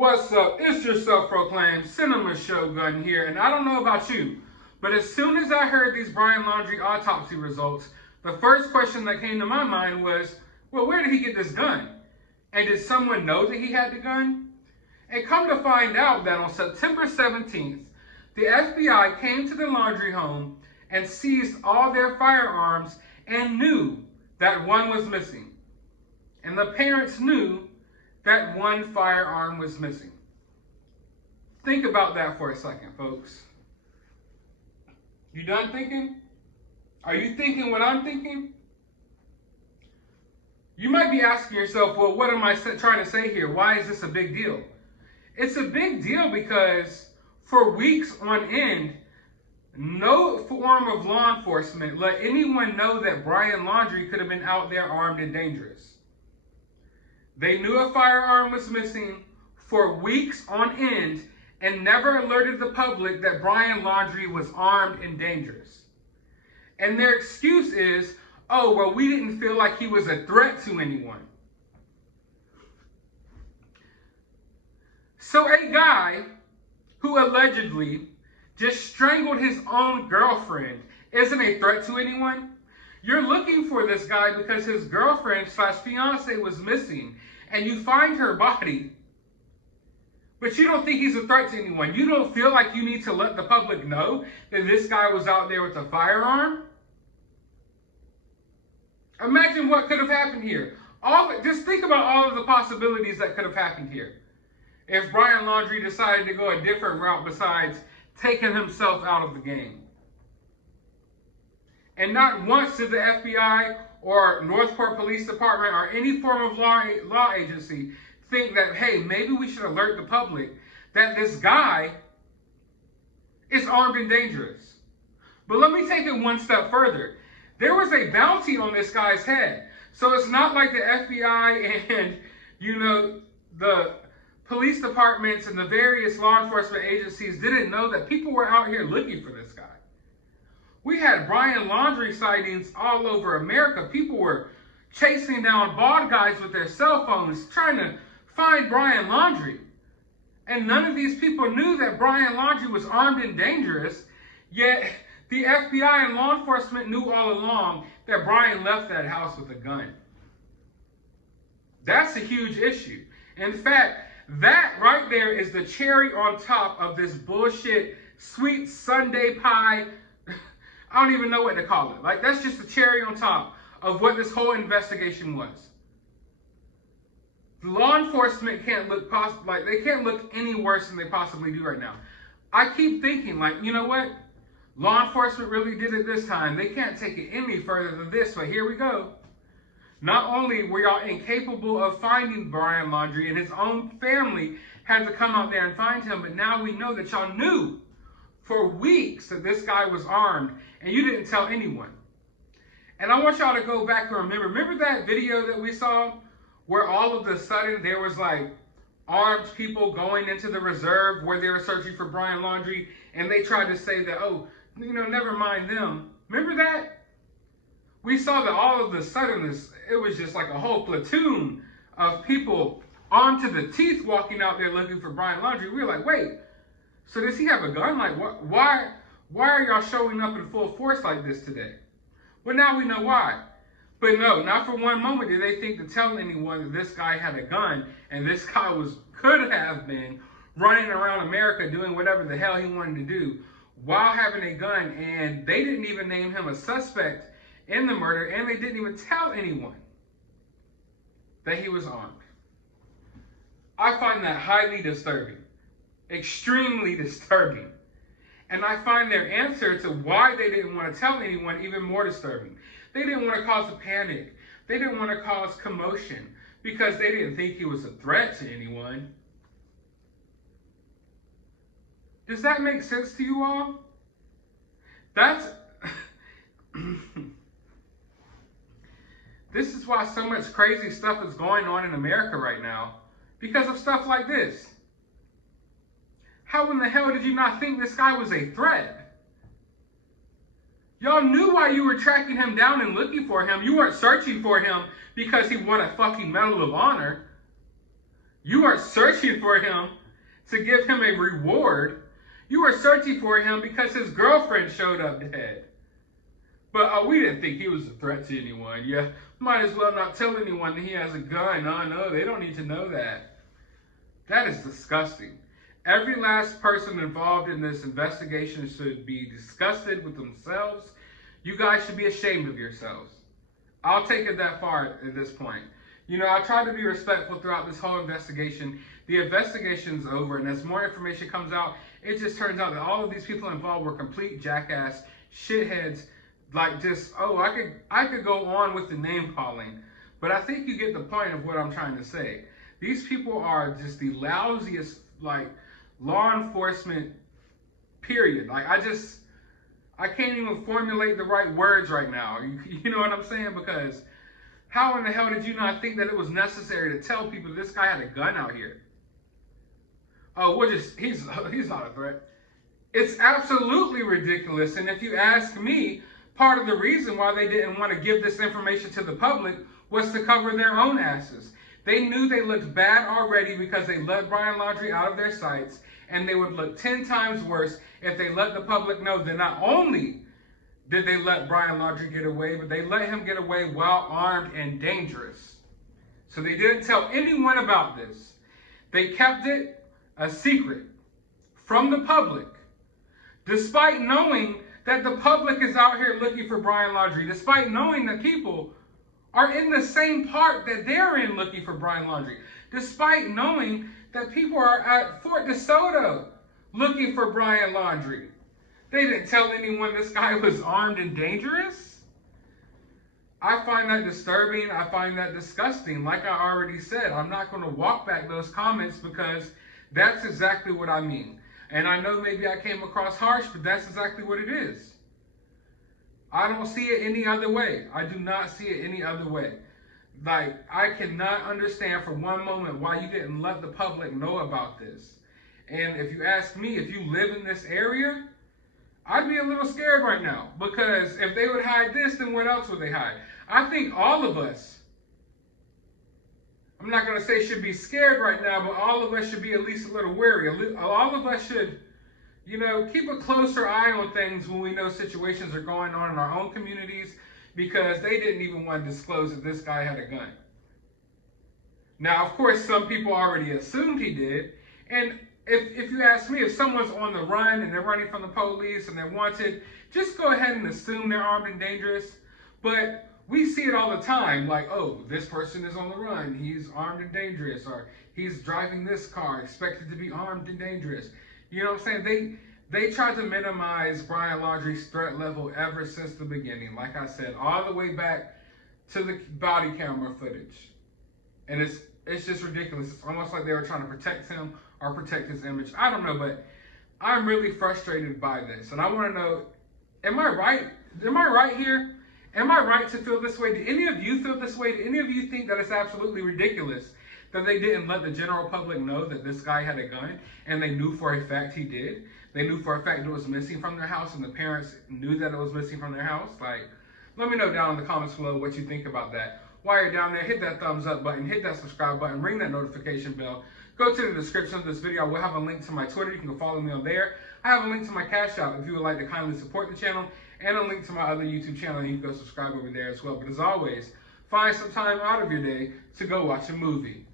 What's up? It's your self-proclaimed Cinema Shogun here, and I don't know about you, but as soon as I heard these Brian Laundrie autopsy results, the first question that came to my mind was, well, where did he get this gun? And did someone know that he had the gun? And come to find out that on September 17th, the FBI came to the Laundrie home and seized all their firearms and knew that one was missing. And the parents knew that one firearm was missing. Think about that for a second, folks. You done thinking? Are you thinking what I'm thinking? You might be asking yourself, well, what am I trying to say here? Why is this a big deal? It's a big deal because for weeks on end, no form of law enforcement let anyone know that Brian Laundrie could have been out there armed and dangerous. They knew a firearm was missing for weeks on end and never alerted the public that Brian Laundrie was armed and dangerous. And their excuse is, oh, well, we didn't feel like he was a threat to anyone. So a guy who allegedly just strangled his own girlfriend isn't a threat to anyone? You're looking for this guy because his girlfriend / fiance was missing, and you find her body, but you don't think he's a threat to anyone. You don't feel like you need to let the public know that this guy was out there with a firearm? Imagine what could have happened here. Just think about all of the possibilities that could have happened here if Brian Laundrie decided to go a different route besides taking himself out of the game. And not once did the FBI or Northport Police Department or any form of law agency think that, hey, maybe we should alert the public that this guy is armed and dangerous. But let me take it one step further. There was a bounty on this guy's head. So it's not like the FBI and, the police departments and the various law enforcement agencies didn't know that people were out here looking for this guy. We had Brian Laundrie sightings all over America. People were chasing down bald guys with their cell phones trying to find Brian Laundrie. And none of these people knew that Brian Laundrie was armed and dangerous, yet the FBI and law enforcement knew all along that Brian left that house with a gun. That's a huge issue. In fact, that right there is the cherry on top of this bullshit sweet Sunday pie. I don't even know what to call it. Like, that's just the cherry on top of what this whole investigation was. Law enforcement can't look they can't look any worse than they possibly do right now. I keep thinking, you know what? Law enforcement really did it this time. They can't take it any further than this, but here we go. Not only were y'all incapable of finding Brian Laundrie, and his own family had to come out there and find him, but now we know that y'all knew for weeks that this guy was armed, and you didn't tell anyone. And I want y'all to go back and remember that video that we saw where all of a sudden there was armed people going into the reserve where they were searching for Brian Laundrie, and they tried to say that, oh, never mind them. Remember that? We saw that all of a sudden it was just like a whole platoon of people armed to the teeth walking out there looking for Brian Laundrie. We were like, wait, so does he have a gun? Why are y'all showing up in full force like this today? Well, now we know why. But no, not for one moment did they think to tell anyone that this guy had a gun and this guy could have been running around America doing whatever the hell he wanted to do while having a gun, and they didn't even name him a suspect in the murder, and they didn't even tell anyone that he was armed. I find that highly disturbing, extremely disturbing. And I find their answer to why they didn't want to tell anyone even more disturbing. They didn't want to cause a panic. They didn't want to cause commotion because they didn't think he was a threat to anyone. Does that make sense to you all? This is why so much crazy stuff is going on in America right now, because of stuff like this. How in the hell did you not think this guy was a threat? Y'all knew why you were tracking him down and looking for him. You weren't searching for him because he won a fucking Medal of Honor. You weren't searching for him to give him a reward. You were searching for him because his girlfriend showed up dead. But we didn't think he was a threat to anyone. Yeah, might as well not tell anyone that he has a gun. Oh, no, they don't need to know that. That is disgusting. Every last person involved in this investigation should be disgusted with themselves. You guys should be ashamed of yourselves. I'll take it that far at this point. You know, I tried to be respectful throughout this whole investigation. The investigation's over, and as more information comes out, it just turns out that all of these people involved were complete jackass, shitheads, like just, oh, I could go on with the name calling, but I think you get the point of what I'm trying to say. These people are just the lousiest, like, law enforcement, period. Like, I can't even formulate the right words right now. You know what I'm saying? Because how in the hell did you not think that it was necessary to tell people this guy had a gun out here? Oh, he's not a threat. It's absolutely ridiculous. And if you ask me, part of the reason why they didn't want to give this information to the public was to cover their own asses. They knew they looked bad already because they let Brian Laundrie out of their sights, and they would look 10 times worse if they let the public know that not only did they let Brian Laundrie get away, but they let him get away while armed and dangerous. So they didn't tell anyone about this. They kept it a secret from the public, despite knowing that the public is out here looking for Brian Laundrie, despite knowing that people are in the same park that they're in looking for Brian Laundrie, despite knowing that people are at Fort DeSoto looking for Brian Laundrie. They didn't tell anyone this guy was armed and dangerous. I find that disturbing. I find that disgusting. Like I already said, I'm not going to walk back those comments because that's exactly what I mean. And I know maybe I came across harsh, but that's exactly what it is. I don't see it any other way. I do not see it any other way. Like, I cannot understand for one moment why you didn't let the public know about this. And if you ask me, if you live in this area, I'd be a little scared right now. Because if they would hide this, then what else would they hide? I think all of us, I'm not going to say should be scared right now, but all of us should be at least a little wary. All of us should, you know, keep a closer eye on things when we know situations are going on in our own communities, because they didn't even want to disclose that this guy had a gun. Now, of course, some people already assumed he did. And if you ask me, if someone's on the run and they're running from the police and they're wanted, just go ahead and assume they're armed and dangerous. But we see it all the time, like, oh, this person is on the run, he's armed and dangerous, or he's driving this car, expected to be armed and dangerous. You know what I'm saying? They tried to minimize Brian Laundrie's threat level ever since the beginning. Like I said, all the way back to the body camera footage. And it's just ridiculous. It's almost like they were trying to protect him or protect his image. I don't know, but I'm really frustrated by this. And I want to know, am I right? Am I right here? Am I right to feel this way? Do any of you feel this way? Do any of you think that it's absolutely ridiculous that they didn't let the general public know that this guy had a gun, and they knew for a fact he did? They knew for a fact it was missing from their house, and the parents knew that it was missing from their house? Like, let me know down in the comments below what you think about that. While you're down there, hit that thumbs up button, hit that subscribe button, ring that notification bell. Go to the description of this video. We'll have a link to my Twitter. You can go follow me on there. I have a link to my CashApp if you would like to kindly support the channel, and a link to my other YouTube channel, and you can go subscribe over there as well. But as always, find some time out of your day to go watch a movie.